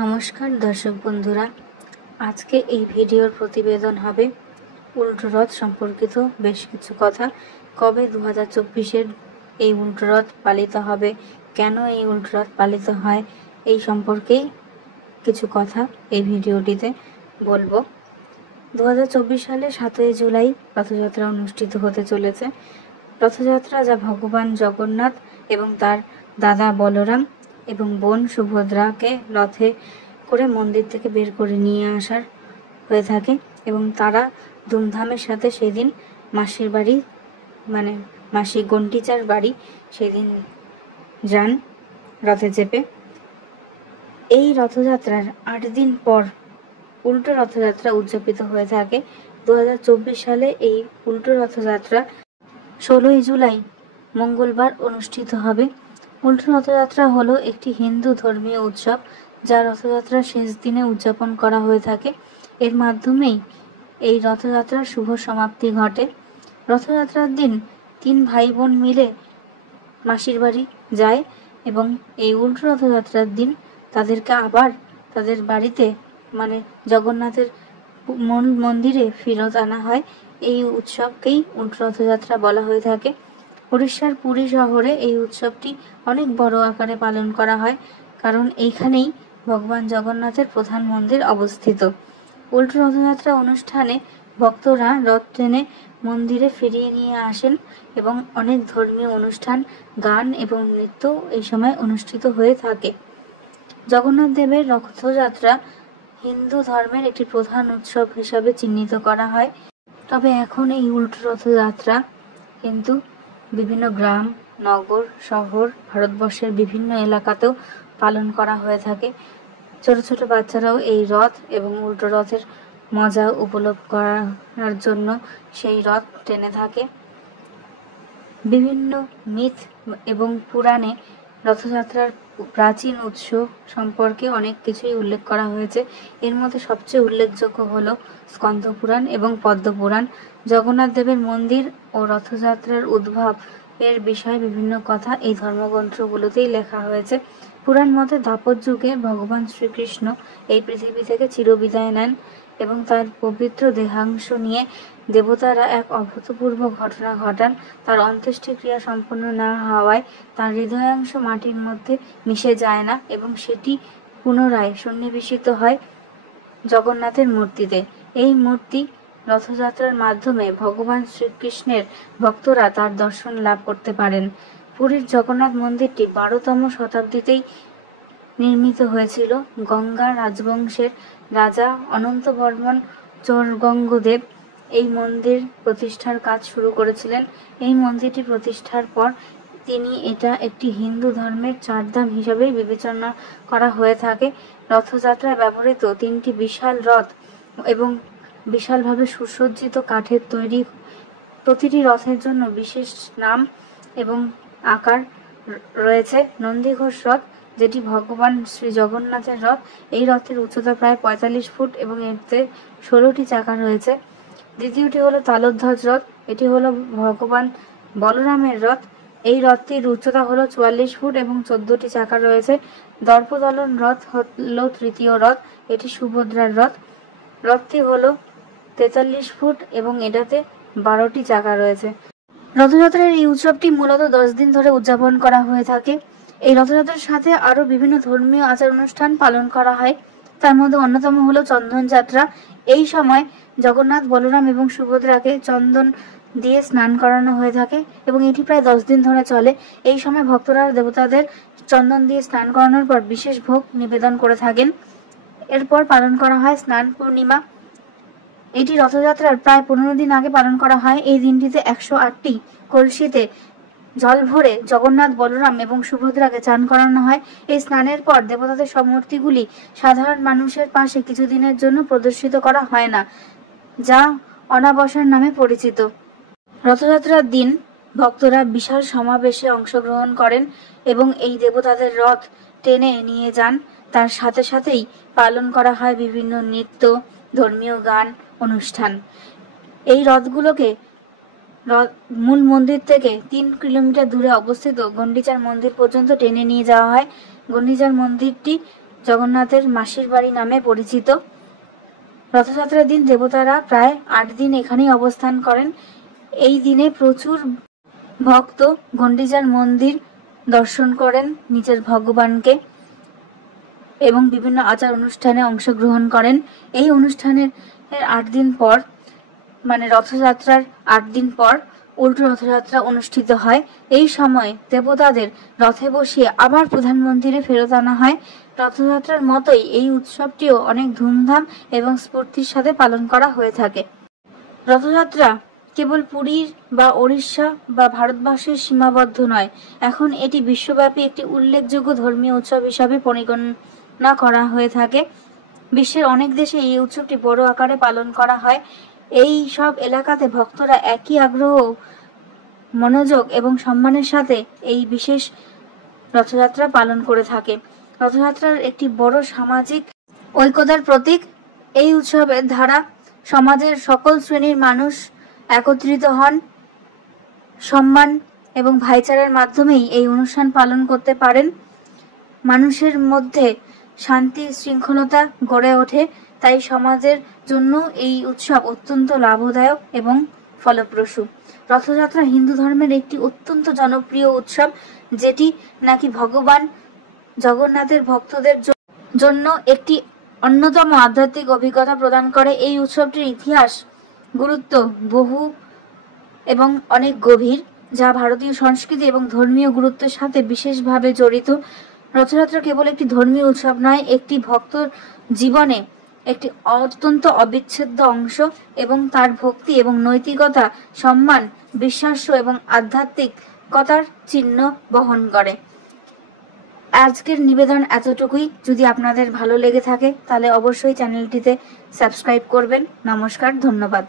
নমস্কার দর্শক বন্ধুরা, আজকে এই ভিডিওর প্রতিবেদন হবে উল্টো রথ সম্পর্কিত বেশ কিছু কথা। কবে 2024-এর এই উল্টো রথ পালিত হবে, কেন এই উল্টো রথ পালিত হয়, এই সম্পর্কেই কিছু কথা এই ভিডিওটিতে বলবো। 2024 সালে 7ই জুলাই রথযাত্রা অনুষ্ঠিত হতে চলেছে। রথযাত্রা যা ভগবান জগন্নাথ এবং তার দাদা বলরাম এবং বোন সুভদ্রাকে রথে করে মন্দির থেকে বের করে নিয়ে আসার হয়ে থাকে এবং তারা ধুমধামের সাথে সেদিন মাসির বাড়ি মানে মাসি গন্টিচার বাড়ি সেদিন যান রথে চেপে। এই রথযাত্রার 8 দিন পর উল্টো রথযাত্রা উদযাপিত হয়ে থাকে। 2024 সালে এই উল্টো রথযাত্রা 16ই জুলাই মঙ্গলবার অনুষ্ঠিত হবে। উল্টো রথযাত্রা হলো একটি হিন্দু ধর্মীয় উৎসব যা রথযাত্রার শেষ দিনে উদযাপন করা হয়ে থাকে। এর মাধ্যমেই এই রথযাত্রার শুভ সমাপ্তি ঘটে। রথযাত্রার দিন 3 ভাই বোন মিলে মাসির বাড়ি যায় এবং এই উল্টো রথযাত্রার দিন তাদেরকে আবার তাদের বাড়িতে মানে জগন্নাথের মূল মন্দিরে ফেরত আনা হয়। এই উৎসবকেই উল্টো রথযাত্রা বলা হয়ে থাকে। উড়িষ্যার পুরী শহরে এই উৎসবটি অনেক বড় আকারে পালন করা হয়, কারণ এইখানেই ভগবান জগন্নাথের প্রধান মন্দির অবস্থিত। উল্টো রথযাত্রা অনুষ্ঠানে ভক্তরা রথ টেনে মন্দিরে ফিরিয়ে নিয়ে আসেন এবং অনেক ধর্মীয় অনুষ্ঠান, গান এবং নৃত্য এই সময় অনুষ্ঠিত হয়ে থাকে। জগন্নাথ দেবের রথযাত্রা হিন্দু ধর্মের একটি প্রধান উৎসব হিসাবে চিহ্নিত করা হয়। তবে এখন এই উল্টো রথযাত্রা কিন্তু বিভিন্ন গ্রাম, নগর, শহর, ভারতবর্ষের বিভিন্ন এলাকাতেও পালন করা হয়ে থাকে। ছোট ছোট বাচ্চারাও এই রথ এবং উল্টো রথের মজা উপভোগ করার জন্য সেই রথ টেনে থাকে। বিভিন্ন মিথ এবং পুরাণে রথযাত্রার প্রাচীন উৎস সম্পর্কে অনেক কিছুই উল্লেখ করা হয়েছে। এর মধ্যে সবচেয়ে উল্লেখযোগ্য হলো স্কন্দ পুরাণ এবং পদ্ম পুরাণ। জগন্নাথ দেবের মন্দির ও রথযাত্রার উদ্ভব এর বিষয়ে বিভিন্ন কথা এই ধর্মগ্রন্থগুলোতেই লেখা হয়েছে। পুরাণ মতে দাপর যুগে ভগবান শ্রীকৃষ্ণ এই পৃথিবী থেকে চিরবিদায় নেন এবং তার পবিত্র দেহাংশ নিয়ে দেবতারা এক অভূতপূর্ব ঘটনা ঘটান। তার অন্ত্যেষ্টিক্রিয়া সম্পন্ন না হওয়ায় তার হৃদয়াংশ মাটির মধ্যে মিশে যায় না এবং সেটি পুনরায় সন্নিবেশিত হয় জগন্নাথের মূর্তিতে। এই মূর্তি রথযাত্রার মাধ্যমে ভগবান শ্রীকৃষ্ণের ভক্তরা তার দর্শন লাভ করতে পারেন। পুরীর জগন্নাথ মন্দিরটি 12তম শতাব্দীতেই নির্মিত হয়েছিল। গঙ্গা রাজবংশের রাজা অনন্ত বর্মন চোরগঙ্গদেব এই মন্দির প্রতিষ্ঠার কাজ শুরু করেছিলেন। এই মন্দিরটি প্রতিষ্ঠার পর তিনি এটা একটি হিন্দু ধর্মের 4 ধাম হিসাবে বিবেচনা করা হয়ে থাকে। রথযাত্রায় ব্যবহৃত 3টি বিশাল রথ এবং বিশালভাবে সুসজ্জিত কাঠের তৈরি প্রতিটি রথের জন্য বিশেষ নাম এবং আকার রয়েছে। নন্দীঘোষ রথ, যেটি ভগবান শ্রী জগন্নাথের রথ, এই রথের উচ্চতা প্রায় 45 ফুট এবং এতে 16টি চাকা রয়েছে। দ্বিতীয়টি হলো তালধ্বজ রথ, এটি হলো ভগবান বলরামের রথ। এই রথটির উচ্চতা হলো 44 ফুট এবং 14টি চাকা রয়েছে। দর্পদলন রথ হলো তৃতীয় রথ, এটি সুভদ্রার রথ। রথটি হলো 43 ফুট এবং এটাতে 12টি চাকা রয়েছে। রথযাত্রার এই উৎসবটি মূলত 10 দিন ধরে উদযাপন করা হয়ে থাকে। এই রথযাত্রার সাথে আরো বিভিন্ন ধর্মীয় আচার অনুষ্ঠান পালন করা হয়। তার মধ্যে অন্যতম হলো চন্দন যাত্রা। এই সময় জগন্নাথ, বলরাম এবং সুভদ্রাকে চন্দন দিয়ে স্নান করানো হয়ে থাকে এবং এটি প্রায় 10 দিন ধরে চলে। এই সময় ভক্তরা দেবতাদের চন্দন দিয়ে স্নান করানোর পর বিশেষ ভোগ নিবেদন করে থাকেন। এরপর পালন করা হয় স্নান পূর্ণিমা। এটি রথযাত্রার প্রায় 15 দিন আগে পালন করা হয়। এই দিনটিতে 108টি কলসিতে জল ভরে জগন্নাথ, বলরাম এবং সুভদ্রাকে চান করানো হয়। এই স্নানের পর দেবতাদের সব মূর্তিগুলি সাধারণ মানুষের পাশে কিছুদিনের জন্য প্রদর্শিত করা হয় না, যা অনাবসর নামে পরিচিত। রথযাত্রার দিন ভক্তরা বিশাল সমাবেশে অংশগ্রহণ করেন এবং এই দেবতাদের রথ টেনে নিয়ে যান। তার সাথে সাথেই পালন করা হয় বিভিন্ন নৃত্য, ধর্মীয় গান, অনুষ্ঠান। এই রথগুলোকে মূল মন্দির থেকে 3 কিলোমিটার দূরে অবস্থিত গন্ডিচার মন্দির পর্যন্ত টেনে নিয়ে যাওয়া হয়। গন্ডিচার মন্দিরটি জগন্নাথের মাসির বাড়ি নামে পরিচিত। রথযাত্রার দিন দেবতারা প্রায় 8 দিন এখানেই অবস্থান করেন। এই দিনে প্রচুর ভক্ত গন্ডিজার মন্দির দর্শন করেন নিজের ভগবানকে এবং বিভিন্ন আচার অনুষ্ঠানে অংশগ্রহণ করেন। এই অনুষ্ঠানের 8 দিন পর, মানে রথযাত্রার 8 দিন পর উল্টো রথযাত্রা অনুষ্ঠিত হয়। এই সময় দেবতাদের রথে বসিয়ে আবার প্রধান মন্দিরে ফেরত আনা হয়। রথযাত্রার মতোই এই উৎসবটিও অনেক ধুমধাম এবং স্ফূর্তির সাথে পালন করা হয়ে থাকে। রথযাত্রা কেবল পুরীর বা ওড়িশা বা ভারতবর্ষের সীমাবদ্ধ নয়, এখন এটি বিশ্বব্যাপী একটি উল্লেখযোগ্য ধর্মীয় উৎসব হিসাবে পরিগণনা করা হয়ে থাকে। বিশ্বের অনেক দেশে এই উৎসবটি বড় আকারে পালন করা হয়। এই সব এলাকাতে ভক্তরা একই আগ্রহ, মনোযোগ এবং সম্মানের সাথে এই বিশেষ রথযাত্রা পালন করে থাকে। রথযাত্রার একটি বড় সামাজিক ঐক্যতার প্রতীক। এই উৎসবের ধারা সমাজের সকল শ্রেণীর মানুষ একত্রিত হন। সম্মান এবং ভাইচারার মাধ্যমেই এই অনুষ্ঠান পালন করতে পারেন। মানুষের মধ্যে শান্তি শৃঙ্খলতা গড়ে ওঠে। তাই সমাজের জন্য এই উৎসব অত্যন্ত লাভদায়ক এবং ফলপ্রসূ। রথযাত্রা হিন্দু ধর্মের একটি অত্যন্ত জনপ্রিয় উৎসব, যেটি নাকি ভগবান জগন্নাথের ভক্তদের জন্য একটি অন্যতম আধ্যাত্মিক অভিজ্ঞতা প্রদান করে। এই উৎসবটির ইতিহাস, গুরুত্ব বহু এবং অনেক গভীর, যা ভারতীয় সংস্কৃতি এবং ধর্মীয় গুরুত্বের সাথে বিশেষভাবে জড়িত। রথযাত্রা কেবল একটি ধর্মীয় উৎসব নয়, একটি ভক্তর জীবনে একটি অত্যন্ত অবিচ্ছেদ্য অংশ এবং তার ভক্তি এবং নৈতিকতা, সম্মান, বিশ্বাস এবং আধ্যাত্মিকতার চিহ্ন বহন করে। আজকের নিবেদন এতটুকুই। যদি আপনাদের ভালো লেগে থাকে তাহলে অবশ্যই চ্যানেলটিতে সাবস্ক্রাইব করবেন। নমস্কার, ধন্যবাদ।